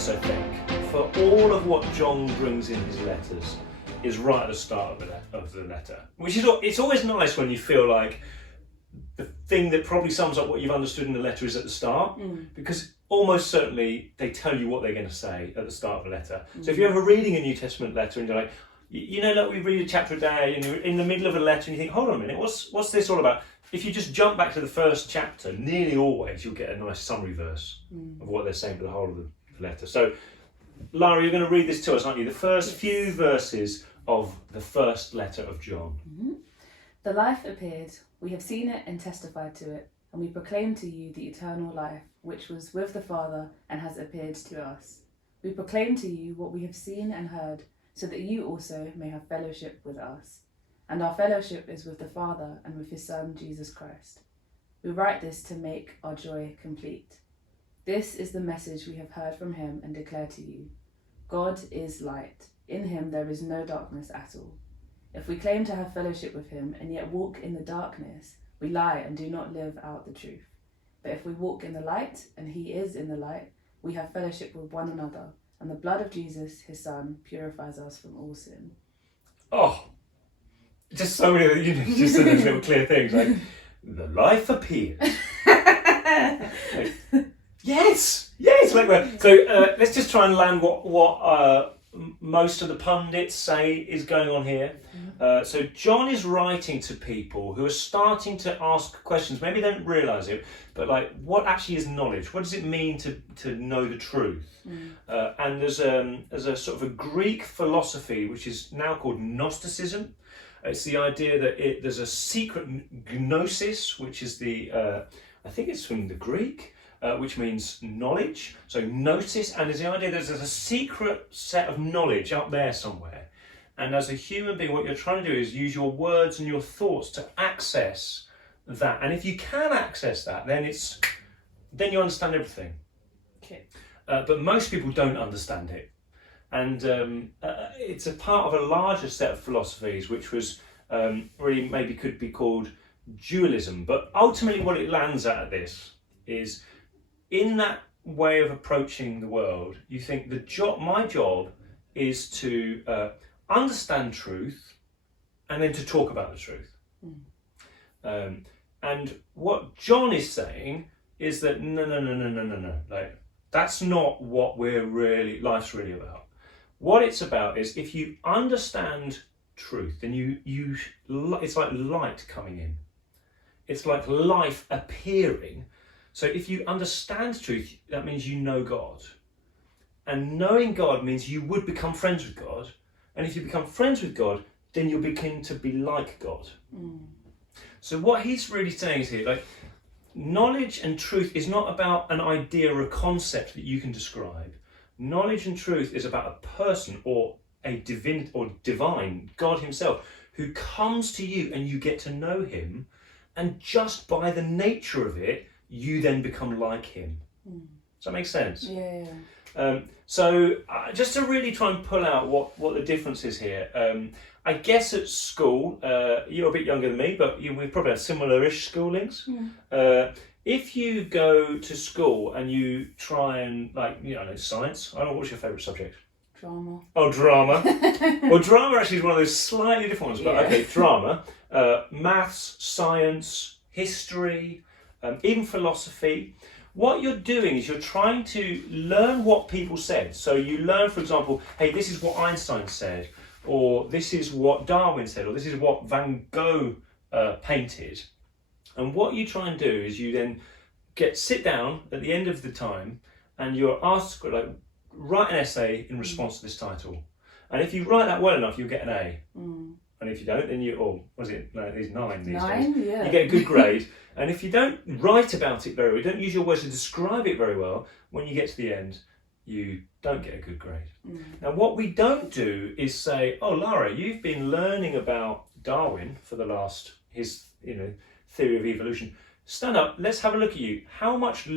verse, I think, for all of what John brings in his letters is right at the start of the letter. Which is, it's always nice when you feel like the thing that probably sums up what you've understood in the letter is at the start, because almost certainly they tell you what they're going to say at the start of the letter. So if you're ever reading a New Testament letter and you're like, like we read a chapter a day and you're in the middle of a letter and you think, hold on a minute, what's this all about? If you just jump back to the first chapter, nearly always you'll get a nice summary verse of what they're saying for the whole of the letter. So, Lara, you're going to read this to us, aren't you? The first few verses of the first letter of John. The life appeared, we have seen it and testified to it, and we proclaim to you the eternal life, which was with the Father and has appeared to us. We proclaim to you what we have seen and heard, so that you also may have fellowship with us. And our fellowship is with the Father and with his Son, Jesus Christ. We write this to make our joy complete. This is the message we have heard from him and declare to you. God is light. In him there is no darkness at all. If we claim to have fellowship with him and yet walk in the darkness, we lie and do not live out the truth. But if we walk in the light, and he is in the light, we have fellowship with one another, and the blood of Jesus, his Son, purifies us from all sin. Oh, just so many, just so those little clear things, like, the life appeared. Yes, like that. So let's just try and land what most of the pundits say is going on here. So John is writing to people who are starting to ask questions. Maybe they don't realise it, but like, what actually is knowledge? What does it mean to know the truth? And there's a sort of a Greek philosophy which is now called Gnosticism. It's the idea that there's a secret gnosis, which is I think it's from the Greek, which means knowledge. So gnosis, and there's the idea that there's a secret set of knowledge up there somewhere. And as a human being, what you're trying to do is use your words and your thoughts to access that. And if you can access that, then you understand everything. Okay. But most people don't understand it. And it's a part of a larger set of philosophies, which was really maybe could be called dualism. But ultimately what it lands at this is, in that way of approaching the world, you think my job is to understand truth and then to talk about the truth. And what John is saying is that no. Like, that's not what life's really about. What it's about is, if you understand truth, then it's like light coming in. It's like life appearing. So if you understand truth, that means you know God. And knowing God means you would become friends with God. And if you become friends with God, then you'll begin to be like God. So what he's really saying is here, like, knowledge and truth is not about an idea or a concept that you can describe. Knowledge and truth is about a person or a divine God himself, who comes to you and you get to know him, and just by the nature of it, you then become like him. Does that make sense? Yeah. So just to really try and pull out what the difference is here, I guess at school, you're a bit younger than me, but we probably have similar-ish schoolings. If you go to school and you try and, science, I don't know, what's your favourite subject? Drama. Oh, drama. Well, drama actually is one of those slightly different ones, but okay, drama, maths, science, history, even philosophy. What you're doing is you're trying to learn what people said. So you learn, for example, hey, this is what Einstein said, or this is what Darwin said, or this is what Van Gogh painted. And what you try and do is you then sit down at the end of the time, and you're asked to write an essay in response to this title. And if you write that well enough, you'll get an A. And if you don't, then it's 9 these days. Yeah. You get a good grade. And if you don't write about it very well, you don't use your words to describe it very well, when you get to the end, you don't get a good grade. Now, what we don't do is say, oh, Lara, you've been learning about Darwin for the last, his theory of evolution. Stand up, let's have a look at you. How much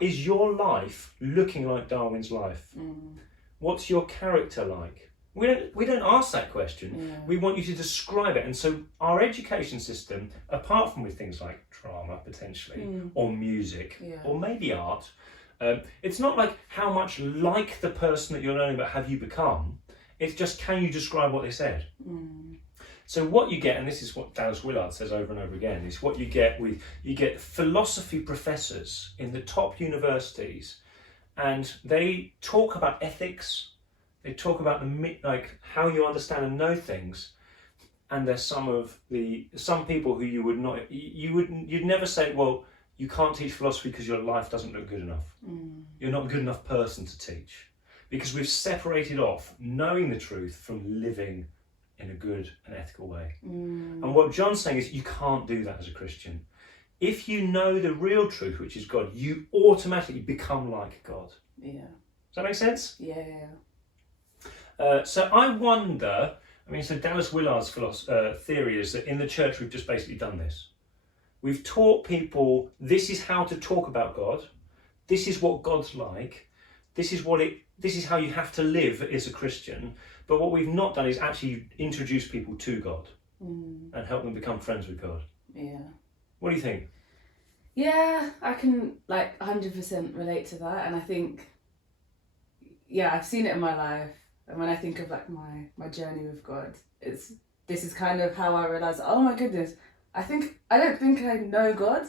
is your life looking like Darwin's life? What's your character like? We don't ask that question. We want you to describe it. And so our education system, apart from with things like drama potentially, or music, or maybe art, It's not like how much like the person that you're learning about have you become. It's just, can you describe what they said? So what you get, and this is what Dallas Willard says over and over again, is what you get philosophy professors in the top universities, and they talk about ethics, they talk about like how you understand and know things, and there's some people who you'd never say, well, you can't teach philosophy because your life doesn't look good enough. You're not a good enough person to teach, because we've separated off knowing the truth from living in a good and ethical way. And what John's saying is you can't do that as a Christian. If you know the real truth, which is God, you automatically become like God. Yeah. Does that make sense? Yeah. So I wonder, so Dallas Willard's theory is that in the church we've just basically done this. We've taught people this is how to talk about God, this is what God's like, this is how you have to live as a Christian. But what we've not done is actually introduce people to God and help them become friends with God. Yeah. What do you think? Yeah, I can 100% relate to that, and I think, I've seen it in my life, and when I think of my journey with God, this is kind of how I realise, oh my goodness, I don't think I know God.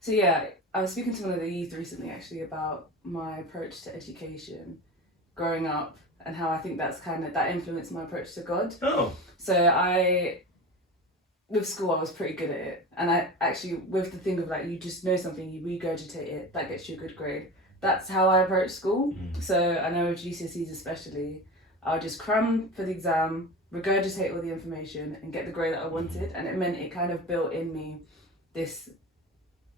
So yeah, I was speaking to one of the youth recently actually about my approach to education, growing up, and how I think that influenced my approach to God. Oh. So with school I was pretty good at it, and I actually, with the thing of you just know something, you regurgitate it, that gets you a good grade. That's how I approach school. So I know with GCSEs especially, I'll just cram for the exam, regurgitate all the information and get the grade that I wanted, and it meant it kind of built in me this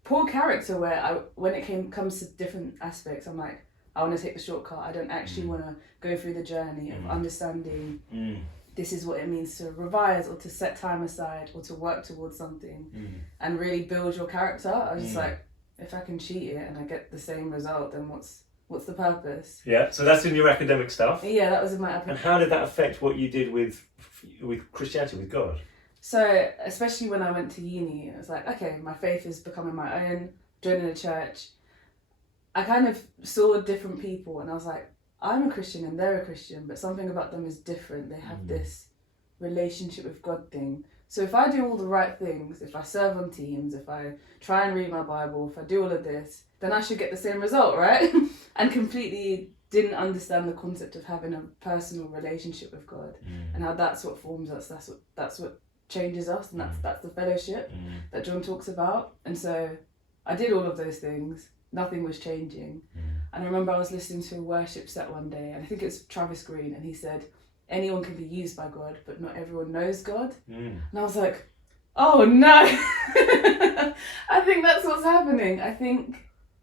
poor character where when it comes to different aspects, I'm like, I want to take the shortcut. I don't actually want to go through the journey of understanding this is what it means to revise or to set time aside or to work towards something and really build your character. I was just like, if I can cheat it and I get the same result, then what's the purpose? Yeah, so that's in your academic stuff. Yeah, that was in my academic. And how did that affect what you did with Christianity, with God? So, especially when I went to uni, it was like, okay, my faith is becoming my own, joining a church. I kind of saw different people and I was like, I'm a Christian and they're a Christian, but something about them is different. They have this relationship with God thing. So if I do all the right things, if I serve on teams, if I try and read my Bible, if I do all of this, then I should get the same result, right? And completely didn't understand the concept of having a personal relationship with God and how that's what forms us. That's what changes us, and that's the fellowship that John talks about. And so I did all of those things. Nothing was changing. And I remember I was listening to a worship set one day, and I think it's Travis Green, and he said, anyone can be used by God, but not everyone knows God. And I was like, oh no. I think that's what's happening. I think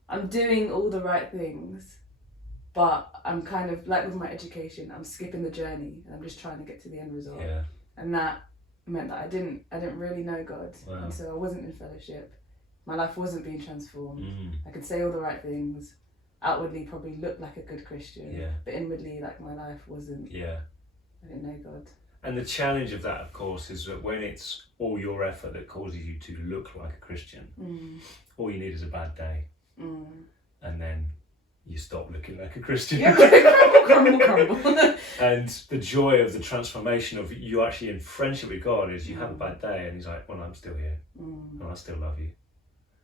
I'm doing all the right things, but I'm kind of like with my education, I'm skipping the journey and I'm just trying to get to the end result. Yeah. And that meant that I didn't really know God. Wow. And so I wasn't in fellowship. My life wasn't being transformed. I could say all the right things, outwardly probably look like a good Christian, but inwardly my life wasn't. Yeah. I didn't know God. And the challenge of that, of course, is that when it's all your effort that causes you to look like a Christian, all you need is a bad day. And then you stop looking like a Christian. Crumble. And the joy of the transformation of you actually in friendship with God is you have a bad day and he's like, well, I'm still here and I still love you.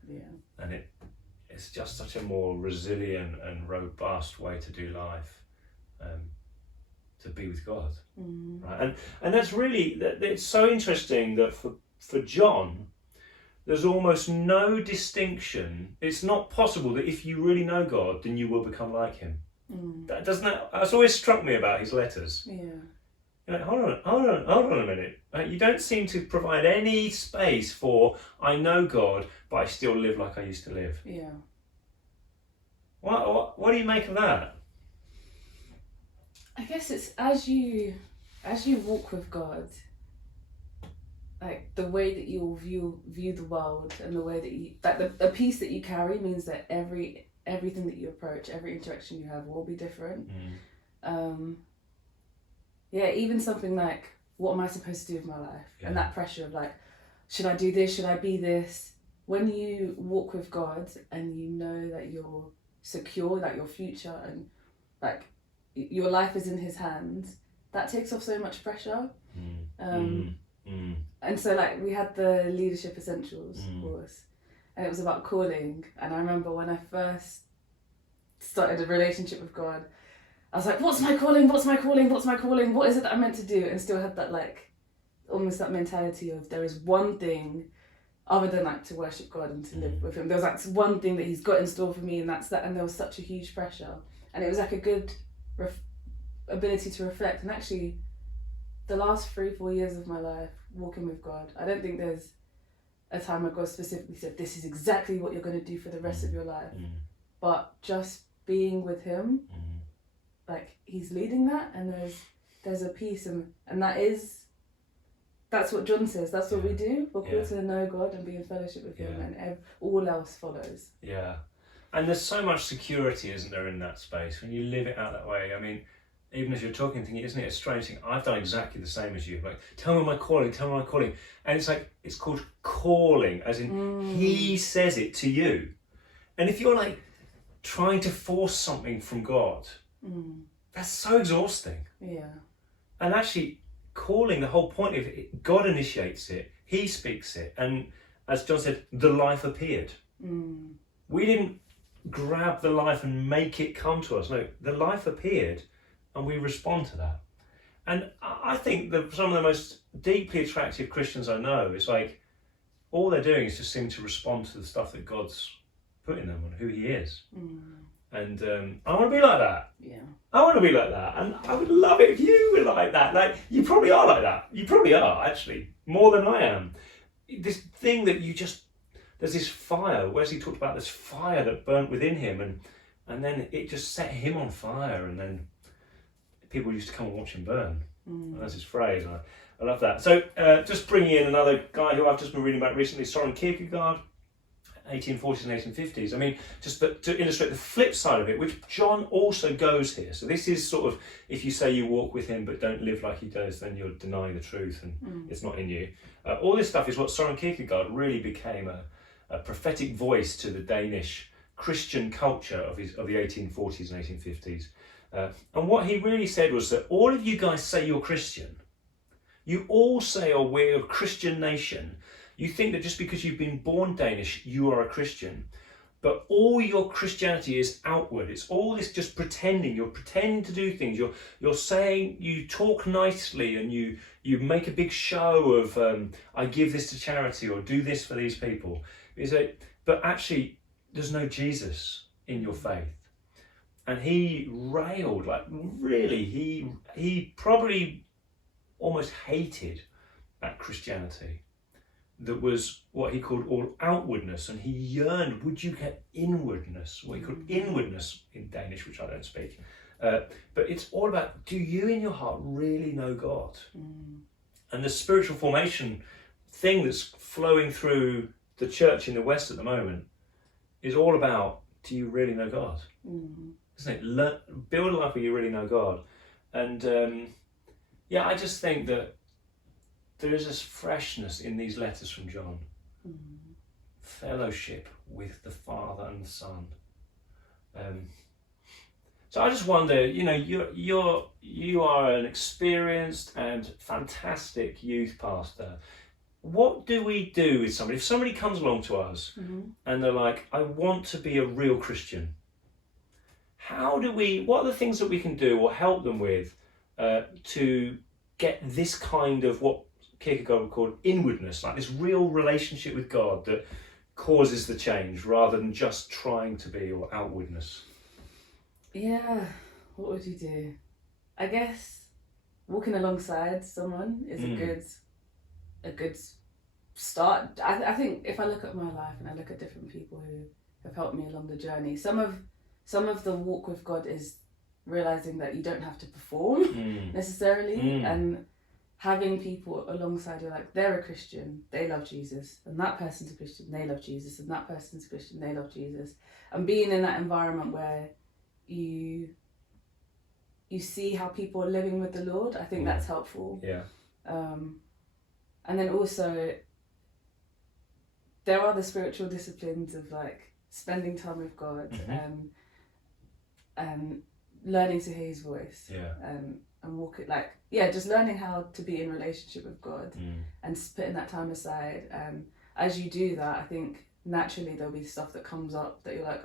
Yeah. And it's just such a more resilient and robust way to do life, to be with God. Right? And that's really, it's so interesting that for John, there's almost no distinction. It's not possible that if you really know God, then you will become like him. That's always struck me about his letters. Yeah. You're like, hold on a minute. You don't seem to provide any space for, I know God, but I still live like I used to live. Yeah. What do you make of that? I guess it's as you walk with God, the way that you'll view the world and the way that you the peace that you carry means that everything that you approach, every interaction you have will be different. Even something like, what am I supposed to do with my life? And that pressure of should I do this? Should I be this? when you walk with God and you know that you're secure, that your future and like your life is in His hands, that takes off so much pressure. And so like we had the Leadership Essentials course, and it was about calling. And I remember when I first started a relationship with God, I was like, what's my calling? What's my calling? What's my calling? What is it that I'm meant to do? And still had that like almost that mentality of there is one thing other than like to worship God and to live with Him. There was like one thing that He's got in store for me, and that's that. And there was such a huge pressure, and it was like a good ability to reflect. And actually, the last 3-4 years of my life walking with God, I don't think there's a time where God specifically said, "This is exactly what you're going to do for the rest of your life." But just being with Him, like He's leading that, and there's a peace, and that's what John says. That's what we do. We're called to know God and be in fellowship with Him, and all else follows. Yeah. And there's so much security, isn't there, in that space when you live it out that way. I mean, even as you're talking, thinking, isn't it a strange thing? I've done exactly the same as you. Like, tell me my calling, tell me my calling. And it's like, it's called calling, as in He says it to you. And if you're like trying to force something from God, that's so exhausting. Yeah. And actually, calling, the whole point of it, God initiates it, He speaks it, and as John said, the life appeared. We didn't grab the life and make it come to us. No, the life appeared, and we respond to that. And I think that some of the most deeply attractive Christians I know, it's like all they're doing is just seem to respond to the stuff that God's put in them and who He is. And I want to be like that. Yeah. I want to be like that. And I would love it if you were like that. Like, you probably are like that. You probably are, actually, more than I am. This thing that you just, there's this fire. Wesley talked about this fire that burnt within him, and then it just set him on fire, and then people used to come and watch him burn. That's his phrase. I love that. So just bringing in another guy who I've just been reading about recently, Soren Kierkegaard, 1840s and 1850s. I mean, just to illustrate the flip side of it, which John also goes here. So this is sort of, if you say you walk with Him but don't live like He does, then you're denying the truth and it's not in you. All this stuff is what Soren Kierkegaard really became a prophetic voice to the Danish Christian culture of the 1840s and 1850s. And what he really said was that all of you guys say you're Christian. You all say, oh, we're a Christian nation. You think that just because you've been born Danish, you are a Christian. But all your Christianity is outward. It's all this just pretending. You're pretending to do things. You're saying, you talk nicely and you make a big show of, I give this to charity or do this for these people. But actually, there's no Jesus in your faith. And he railed, like really, he probably almost hated that Christianity that was what he called all outwardness, and he yearned, would you get inwardness, what he called inwardness in Danish, which I don't speak. But it's all about, do you in your heart really know God? And the spiritual formation thing that's flowing through the church in the West at the moment is all about, do you really know God? Isn't it? Build a life where you really know God. And I just think that there is this freshness in these letters from John. Fellowship with the Father and the Son. So I just wonder, you are an experienced and fantastic youth pastor. What do we do with somebody? If somebody comes along to us and they're like, I want to be a real Christian, what are the things that we can do or help them with to get this kind of what Kierkegaard would call inwardness, like this real relationship with God that causes the change rather than just trying to be, or outwardness? Yeah, what would you do? I guess walking alongside someone is a good start. I think if I look at my life and I look at different people who have helped me along the journey, some of the walk with God is realizing that you don't have to perform necessarily, and having people alongside you, like, they're a Christian, they love Jesus, and that person's a Christian, they love Jesus, and that person's a Christian, they love Jesus, and being in that environment where you see how people are living with the Lord, I think that's helpful. Yeah. And then also there are the spiritual disciplines of like spending time with God, and learning to hear His voice, and walk it just learning how to be in relationship with God, and putting that time aside. As you do that, I think naturally there'll be stuff that comes up that you're like,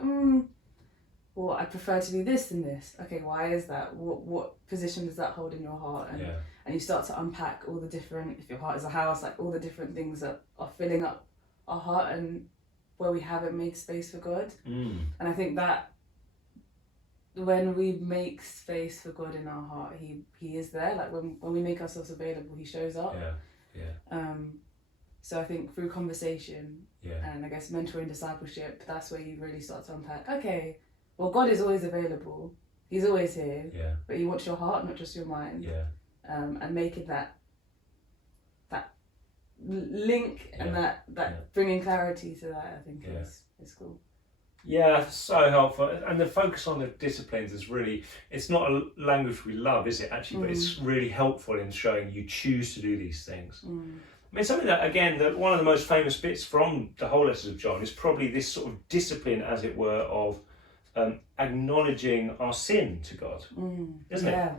well, I prefer to do this than this. Okay, why is that? What position does that hold in your heart? And you start to unpack all the different, if your heart is a house, like all the different things that are filling up our heart and where we haven't made space for God. And I think that when we make space for God in our heart, he is there. Like when we make ourselves available, He shows up. So I think through conversation and I guess mentoring, discipleship, that's where you really start to unpack, okay, well, God is always available. He's always here. But He wants your heart, not just your mind. And making that link and that bringing clarity to that, I think is cool. Yeah, so helpful. And the focus on the disciplines is really, it's not a language we love, is it actually? But it's really helpful in showing you choose to do these things. I mean, something that, again, that one of the most famous bits from the whole letters of John is probably this sort of discipline, as it were, of acknowledging our sin to God, isn't it?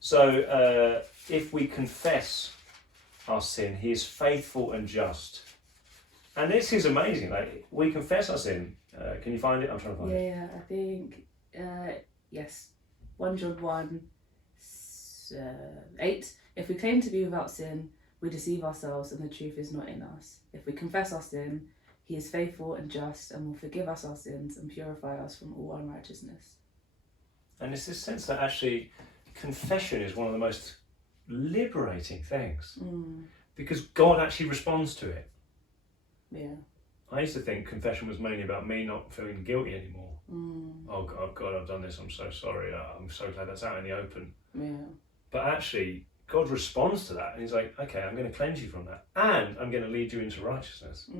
So if we confess our sin, He is faithful and just. And this is amazing. Like, we confess our sin. Can you find it? I'm trying to find it. Yeah, I think, yes. 1 John 1, 8. If we claim to be without sin, we deceive ourselves and the truth is not in us. If we confess our sin, He is faithful and just and will forgive us our sins and purify us from all unrighteousness. And it's this sense that actually confession is one of the most liberating things because God actually responds to it. Yeah. I used to think confession was mainly about me not feeling guilty anymore. Oh God, I've done this, I'm so sorry, I'm so glad that's out in the open. Yeah. But actually, God responds to that and He's like, okay, I'm going to cleanse you from that and I'm going to lead you into righteousness.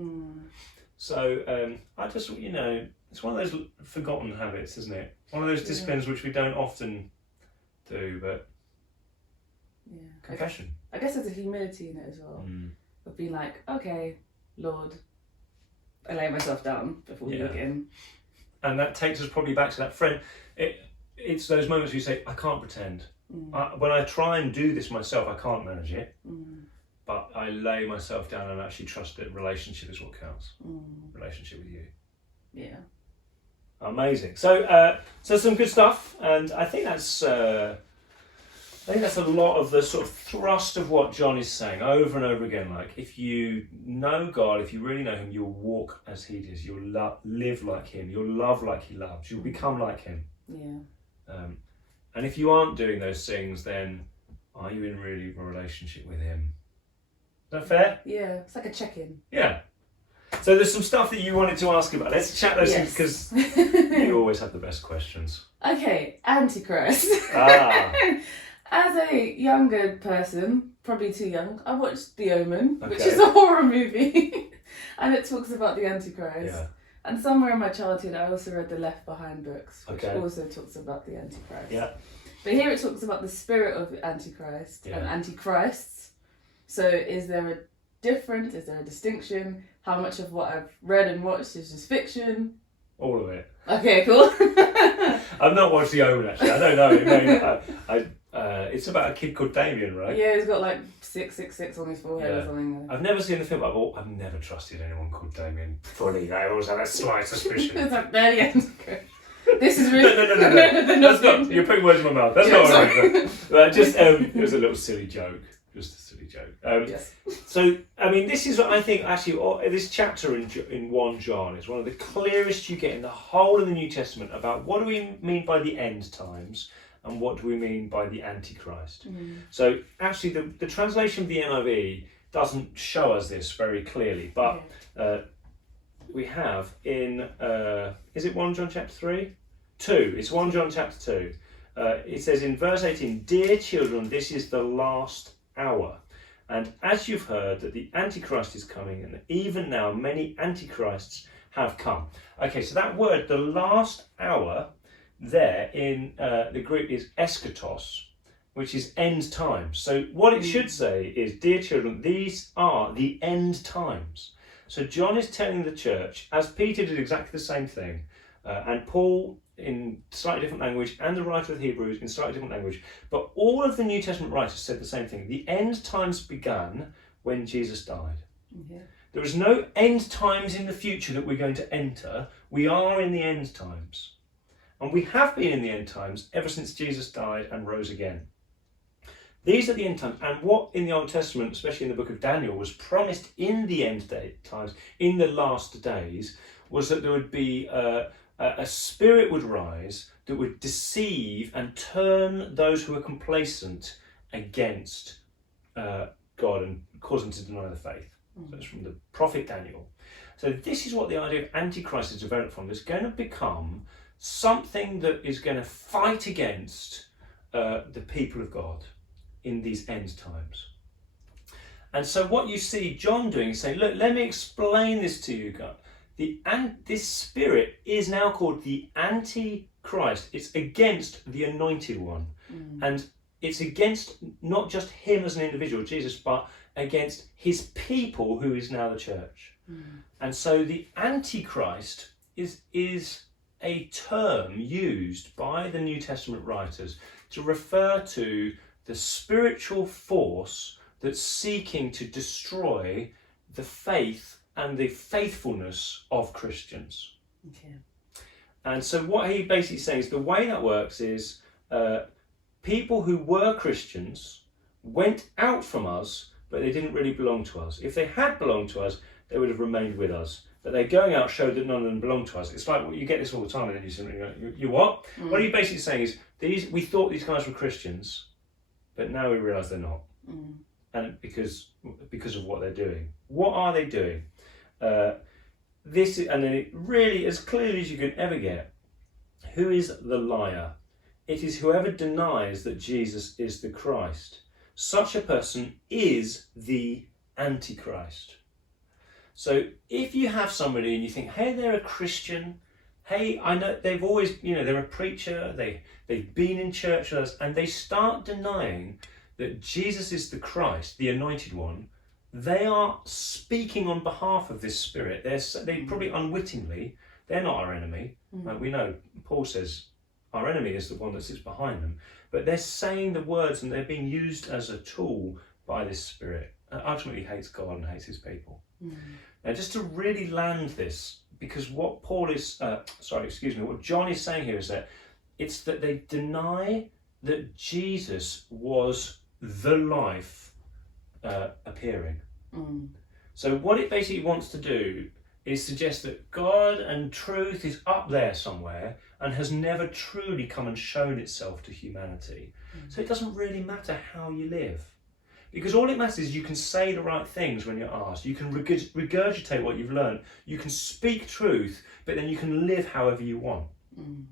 So I just, it's one of those forgotten habits, isn't it? One of those disciplines which we don't often do, but confession. I guess there's a humility in it as well. Of being like, okay, Lord, I lay myself down before you begin. And that takes us probably back to that friend. It's those moments where you say, I can't pretend. When I try and do this myself, I can't manage it. But I lay myself down and actually trust that relationship is what counts. Relationship with you. Yeah. Amazing. So some good stuff, and I think that's a lot of the sort of thrust of what John is saying over and over again. Like, if you know God, if you really know Him, you'll walk as He does. You'll live like Him. You'll love like He loves. You'll become like Him. Yeah. And if you aren't doing those things, then are you in really a relationship with Him? Is that fair? Yeah, it's like a check-in. Yeah. So there's some stuff that you wanted to ask about. Let's chat those things because you always have the best questions. Okay, Antichrist. As a younger person, probably too young, I watched The Omen, which is a horror movie, and it talks about the Antichrist. Yeah. And somewhere in my childhood, I also read the Left Behind books, which Okay. also talks about the Antichrist. Yeah. But here it talks about the spirit of Antichrist and Antichrists. So is there a difference? Is there a distinction? How much of what I've read and watched is just fiction? All of it. Okay, cool. I've not watched The Omen actually. I don't know. It's about a kid called Damien, right? Yeah, he's got like 666 on his forehead or something. I've never seen the film. I've never trusted anyone called Damien fully. I always have that slight suspicion. It's like, there the Antichrist. This is really... No. That's not... You're putting words in my mouth. That's not what I mean. Just, it was a little silly joke. Just a silly joke. Yes. So, I mean, this is, I think, actually, this chapter in 1 John is one of the clearest you get in the whole of the New Testament about what do we mean by the end times and what do we mean by the Antichrist. So, actually, the translation of the NIV doesn't show us this very clearly, but we have in, is it 1 John chapter 3? 2. It's 1 John chapter 2. It says in verse 18, "Dear children, this is the last hour. And as you've heard that the Antichrist is coming, and even now many Antichrists have come." Okay, so that word, the last hour, there in the Greek is eschatos, which is end times. So what it should say is, dear children, these are the end times. So John is telling the church, as Peter did exactly the same thing, and Paul in slightly different language, and the writer of Hebrews in slightly different language, but all of the New Testament writers said the same thing. The end times began when Jesus died. Yeah. There is no end times in the future that we're going to enter. We are in the end times. And we have been in the end times ever since Jesus died and rose again. These are the end times. And what in the Old Testament, especially in the book of Daniel, was promised in the end times, in the last days, was that there would be a spirit would rise that would deceive and turn those who are complacent against God and cause them to deny the faith. So it's from the prophet Daniel. So this is what the idea of Antichrist is developed from. It's going to become something that is going to fight against the people of God in these end times. And so what you see John doing is saying, look, let me explain this to you, God. This spirit is now called the Antichrist. It's against the Anointed One. And it's against not just him as an individual, Jesus, but against his people, who is now the church. And so the Antichrist is a term used by the New Testament writers to refer to the spiritual force that's seeking to destroy the faith and the faithfulness of Christians. Okay. And so what he basically saying is the way that works is people who were Christians went out from us, but they didn't really belong to us. If they had belonged to us, they would have remained with us. But their going out showed that none of them belonged to us. It's like, well, you get this all the time, and then you what? What are you basically saying is, we thought these guys were Christians, but now we realise they're not. And because of what they're doing. What are they doing? And then it really, as clearly as you can ever get, who is the liar? It is whoever denies that Jesus is the Christ. Such a person is the Antichrist. So if you have somebody and you think, hey, they're a Christian, hey, I know they've always, they're a preacher, they've been in church with us, and they start denying that Jesus is the Christ, the Anointed One, they are speaking on behalf of this spirit. They probably unwittingly, they're not our enemy. We know, Paul says, our enemy is the one that sits behind them. But they're saying the words and they're being used as a tool by this spirit. And ultimately hates God and hates his people. Now, just to really land this, because what what John is saying here is that it's that they deny that Jesus was the life appearing. So what it basically wants to do is suggest that God and truth is up there somewhere and has never truly come and shown itself to humanity. So it doesn't really matter how you live. Because all it matters is you can say the right things when you're asked. You can regurgitate what you've learned. You can speak truth, but then you can live however you want.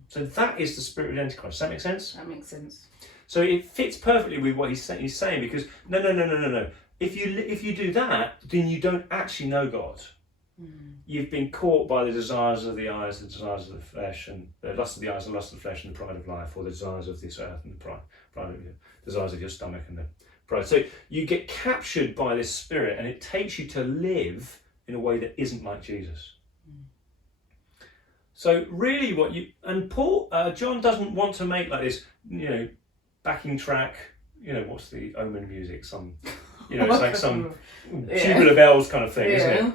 So that is the spirit of Antichrist. Does that make sense? That makes sense. So it fits perfectly with what he's saying, because no. If you do that, then you don't actually know God. You've been caught by the desires of the eyes, the desires of the flesh, and the lust of the eyes, the lust of the flesh, and the pride of life, or the desires of this earth, and the pride of your desires of your stomach, and the pride. So you get captured by this spirit, and it takes you to live in a way that isn't like Jesus. So really, John doesn't want to make like this, backing track. What's the Omen music? It's like some tubular bells kind of thing, isn't it?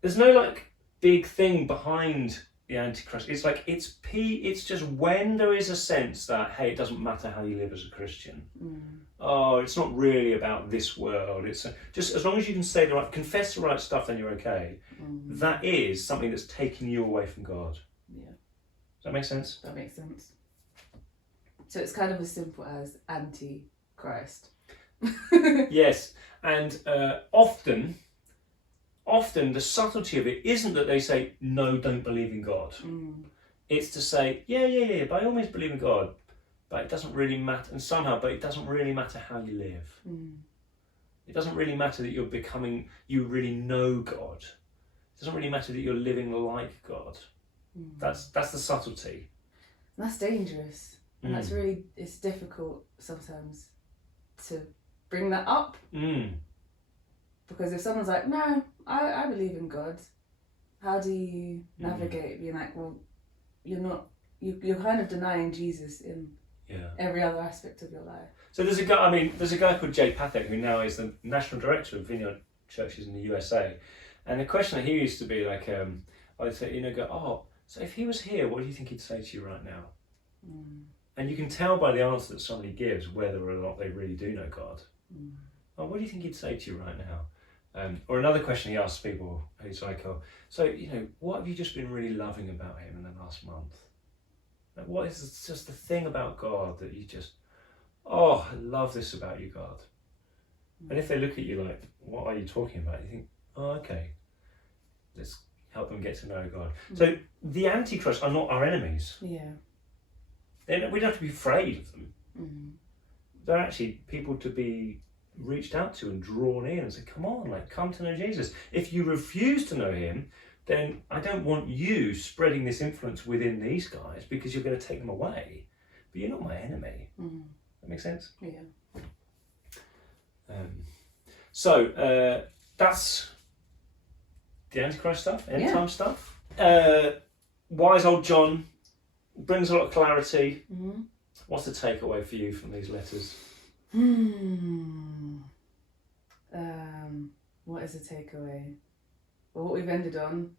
There's no big thing behind the Antichrist. It's like it's just when there is a sense that, hey, it doesn't matter how you live as a Christian. Oh, it's not really about this world. It's just as long as you can confess the right stuff, then you're okay. That is something that's taking you away from God. Yeah. Does that make sense? That makes sense. So it's kind of as simple as Antichrist. Yes, and often the subtlety of it isn't that they say, no, don't believe in God. It's to say, yeah, by all means believe in God, but it doesn't really matter, but it doesn't really matter how you live. It doesn't really matter that you really know God. It doesn't really matter that you're living like God. That's the subtlety. And that's dangerous. And that's really, it's difficult sometimes to bring that up. Because if someone's like, no, I believe in God, how do you navigate being like, well, you're kind of denying Jesus in every other aspect of your life. So there's a guy called Jay Pathak who now is the national director of Vineyard churches in the USA, and the question that he used to be like, I'd say, so if he was here, what do you think he'd say to you right now? And you can tell by the answer that somebody gives whether or not they really do know God. Oh, what do you think he'd say to you right now? Or another question he asks people who's like, what have you just been really loving about him in the last month? Like, what is just the thing about God that you just, I love this about you, God. And if they look at you like, what are you talking about? You think, oh, okay, let's help them get to know God. So the Antichrist are not our enemies. Yeah. We don't have to be afraid of them. They're actually people to be reached out to and drawn in and say, come on, come to know Jesus. If you refuse to know him, then I don't want you spreading this influence within these guys because you're going to take them away. But you're not my enemy. That makes sense? Yeah. So that's the Antichrist stuff, end time stuff. Wise old John brings a lot of clarity. What's the takeaway for you from these letters? What is the takeaway? Well, what we've ended on,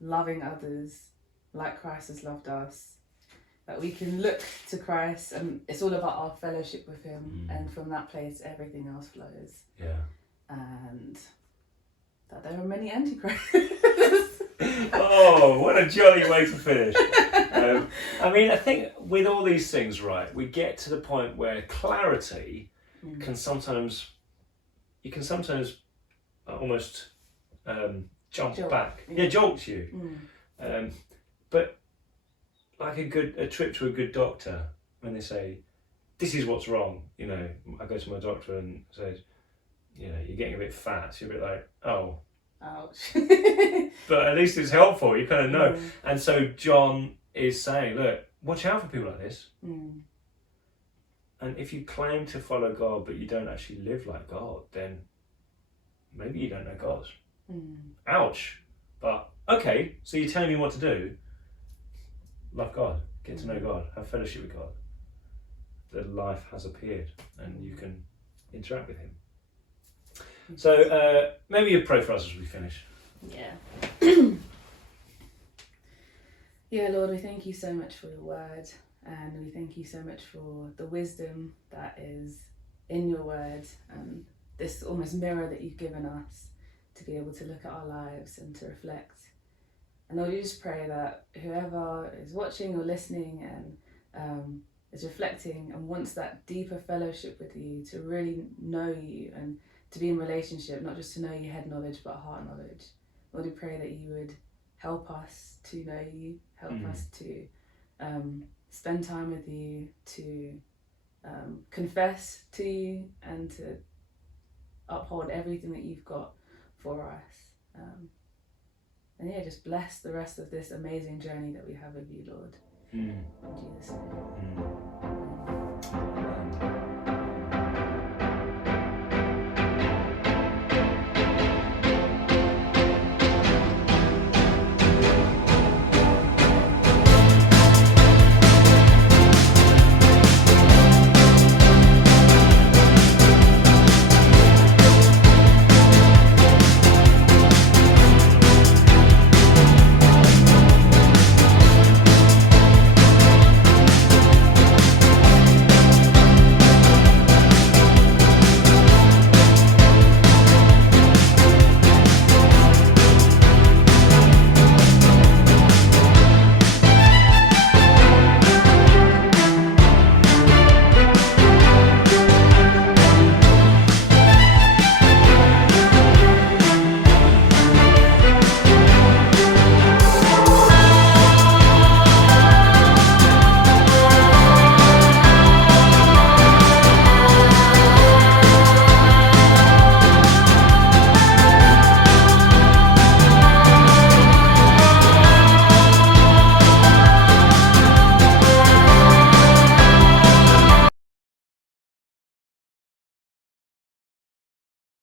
loving others like Christ has loved us. That we can look to Christ, and it's all about our fellowship with him, and from that place everything else flows. Yeah. And that there are many antichrists. Oh, what a jolly way to finish. I think with all these things, right, we get to the point where clarity can sometimes almost jolt back. Yeah, jolts you. But like a trip to a good doctor, when they say, this is what's wrong, I go to my doctor and says, you're getting a bit fat. So you're a bit like, oh. Ouch. But at least it's helpful, you kind of know. And so John is saying, look, watch out for people like this. And if you claim to follow God, but you don't actually live like God, then maybe you don't know God. Ouch. But okay, so you're telling me what to do. Love God, get to know God, have fellowship with God. The life has appeared and you can interact with him. So maybe you pray for us as we finish. Yeah. Yeah, Lord, we thank you so much for your word, and we thank you so much for the wisdom that is in your word, and this almost mirror that you've given us to be able to look at our lives and to reflect. And Lord, we just pray that whoever is watching or listening and is reflecting and wants that deeper fellowship with you, to really know you and to be in relationship, not just to know you head knowledge, but heart knowledge. Lord, we pray that you would help us to know you, help us to spend time with you, to confess to you, and to uphold everything that you've got for us. And yeah, just bless the rest of this amazing journey that we have with you, Lord. In Jesus' name.